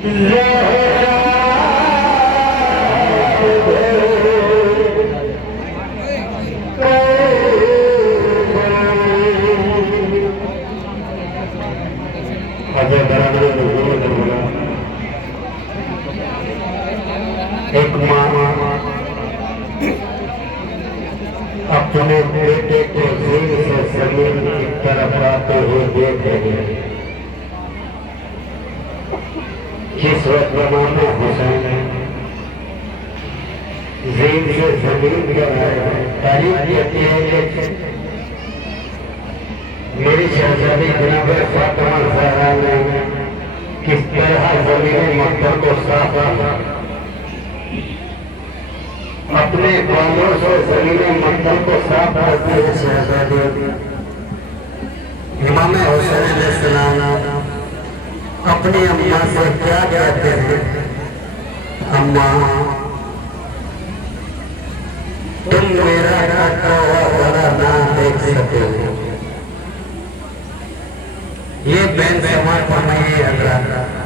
एक माँ अपने बेटे को जेल से जमीन की तरफ आते हुए देख रही है। जिस वक्त इमाम हुसैन जेल से जमीन पर आए, तारीफ कहती है कि मेरी शहजादी जनाब फातिमा ज़हरा ने किस तरह जमीन मक्का को साफ अपने बालों से जमीन मक्का को साफ करते हुए शहजादी इमाम हुसैन अलैहिस्सलाम अपनी अम्मा से क्या कहते हैं? अम्मा, तुम मेरा काटा हुआ गला ना देख सके। ये बैन समाज फरमाइए हजरात।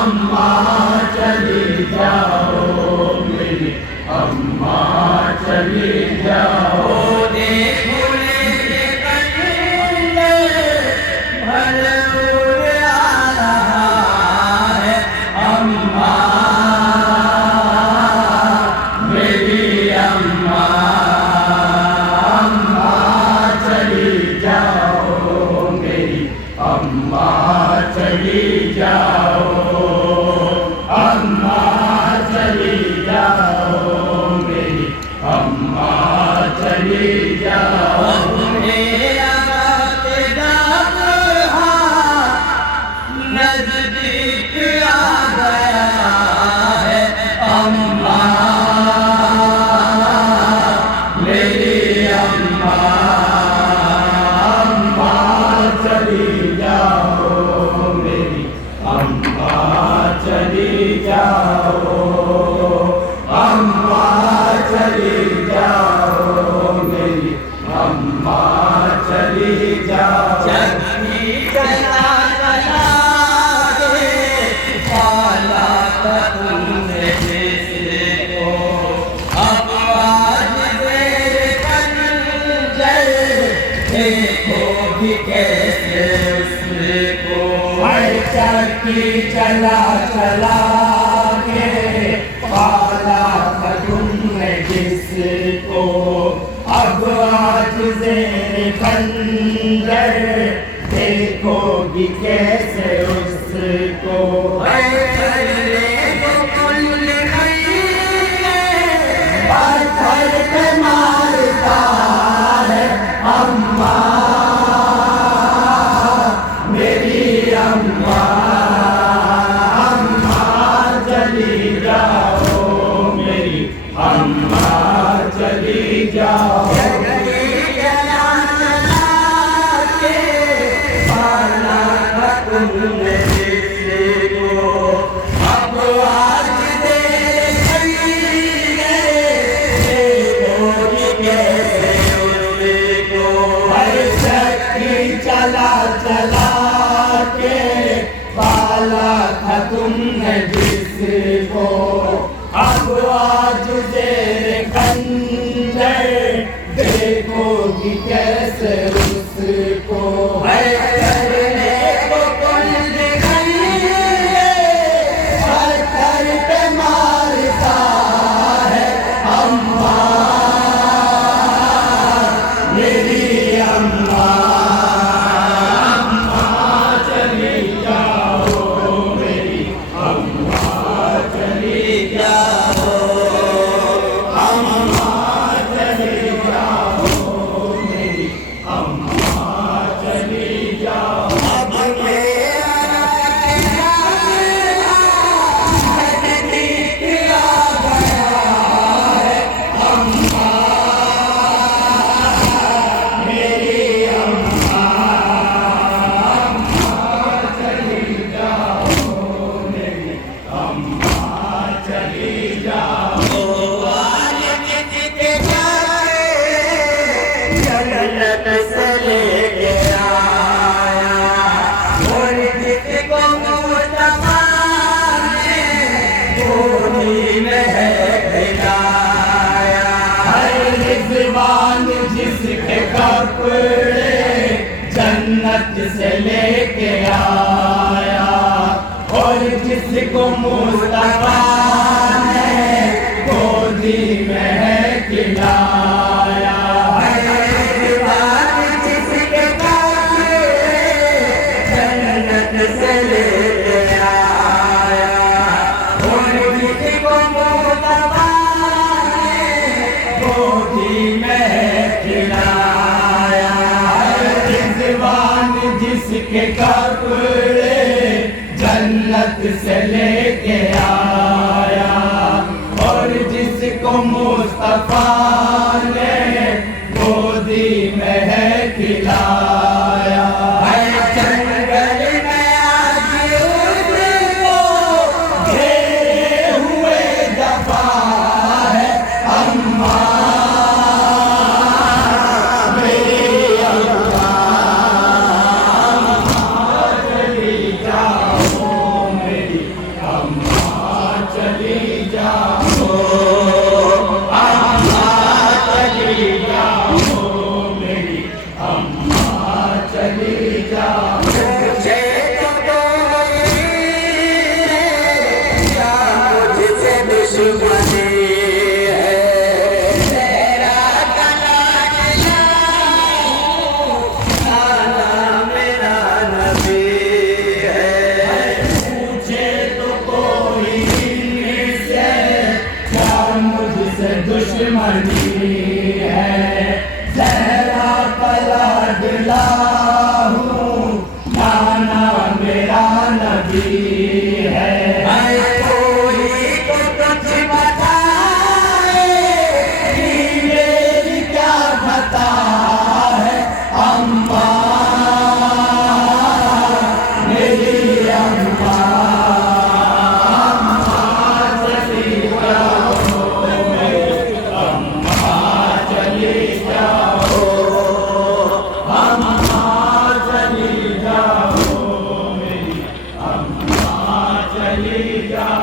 अम्मा चली जाओ मेरी अम्मा चली जाओ देखो ले कंधे भर आ रहा है अम्मा मेरी अम्मा अम्मा चली जाओ मेरी अम्मा चली जाओ अम्मा चली जाओ मेरी अम्मा चली जाओ मेरा नजदीक आ गया है अम्मा मेरी अम्मा अम्मा चली जाओ मेरी अम्मा चली जाओ अम्मा चली जाओ मेरी अम्मा चली जाओ चली चला चला के पाला तुमने जिसको अब आज मेरे कंजर देखोगी कैसे उसको चक्की चला चला के पाला था तुमने जिसको अब आज जेर खंजर देखोगी कैसे उसको पत्थर पे मारता है अम्मा मेरी अम्मा अम्मा चली जाओ मेरी अम्मा चली जाओ तुमने जिसको अब आज चला चला के पाला था तुमने जिसको अब आज जेर खंजर देखोगी कैसे उसको पत्थर पे मारता है अम्मा मेरी अम्मा जिसके कपड़े जन्नत से लेके आया और जिसको मुस्तफा ने गोदी में खिलाया जिसके कपड़े जन्नत से लेके आया और जिसको मुस्तफा ने गोदी में खिलाया जिसके कपड़े जन्नत से लेके आया और जिसको मुस्तफा ने गोदी में है खिलाया जंगल में आज उसको घेरे हुए दफा है अम्मा दुश्मनी है। तेरा गला खाना मेरा नबी है। पूछे तो कोई से क्या मुझसे दुश्मनी है। जहरा कला दिला हूँ नाना मेरा नबी है। कोई तो कुछ बताए कि मेरी क्या खता है। अम्मा मेरी अम्मा चली जाओ मेरी अम्मा चली जाओ। अम्मा चली जाओ मेरी अम्मा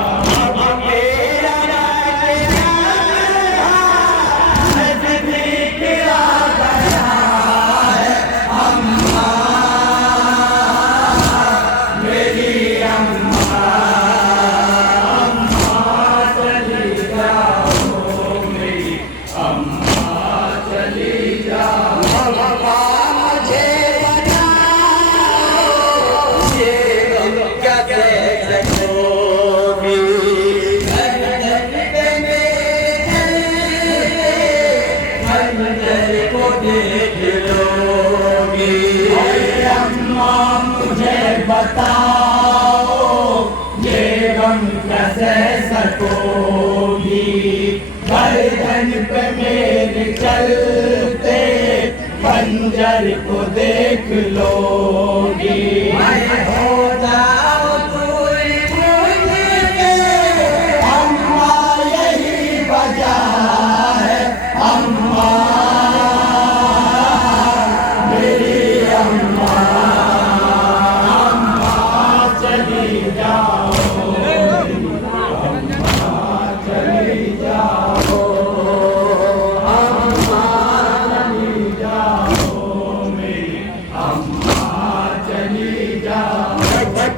चली जाओ। अम्मा मुझे बताओ ये गम कैसे सकोगी। गर्दन पे मेरे चलते खंजर को देख लोगी। हो जाओ दूर मुझसे, अम्मा यही वजह है। अम्मा मेरी अम्मा अम्मा चली जाओ अम्मा चली जाओ। अम्मा चली जाओ मेरी अम्मा चली जाओ।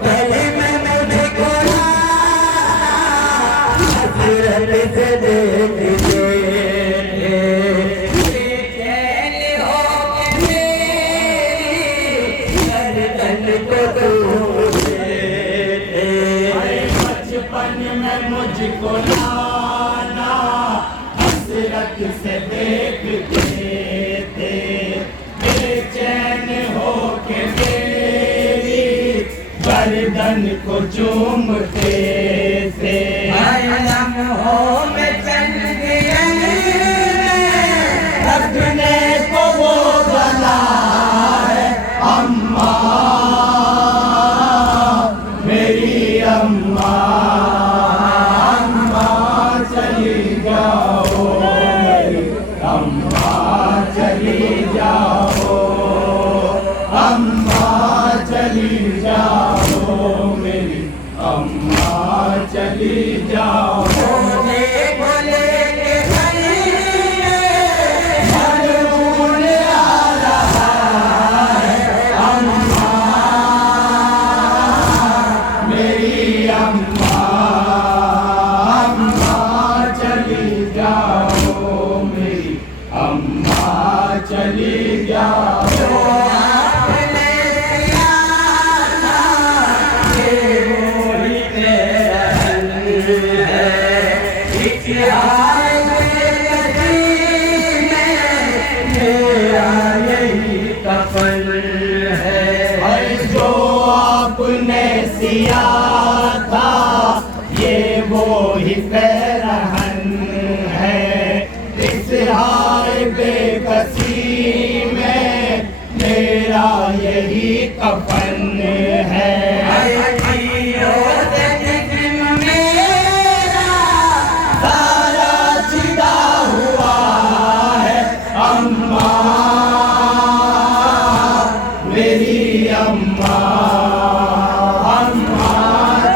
पहले मैं मुझको हसरत से देखते चैन हो के मेरी गर्दन को तूने। बचपन में मुझको नाना हसरत से देखते थे। बेचैन हो के मेरी गर्दन को चूमते थे। लम्हों में चंद रखने को वो बना है। अम्मा मेरी अम्मा अम्मा चली जाओ मेरी अम्मा चली जाओ। अम्मा चली जाओ मेरी अम्मा चली जाओ। मनमून आ रहा है। अम्मा मेरी अम्मा अम्मा चली जाओ मेरी अम्मा चली जाओ। जो आपने सिया था ये वो ही रहन है। इस हाय बेकसी में मेरा यही कफन है। सारा चिदा हुआ है। अम्मा मेरी अम्मा अम्मा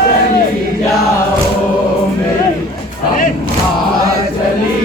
चली जाओ मेरी अम्मा चली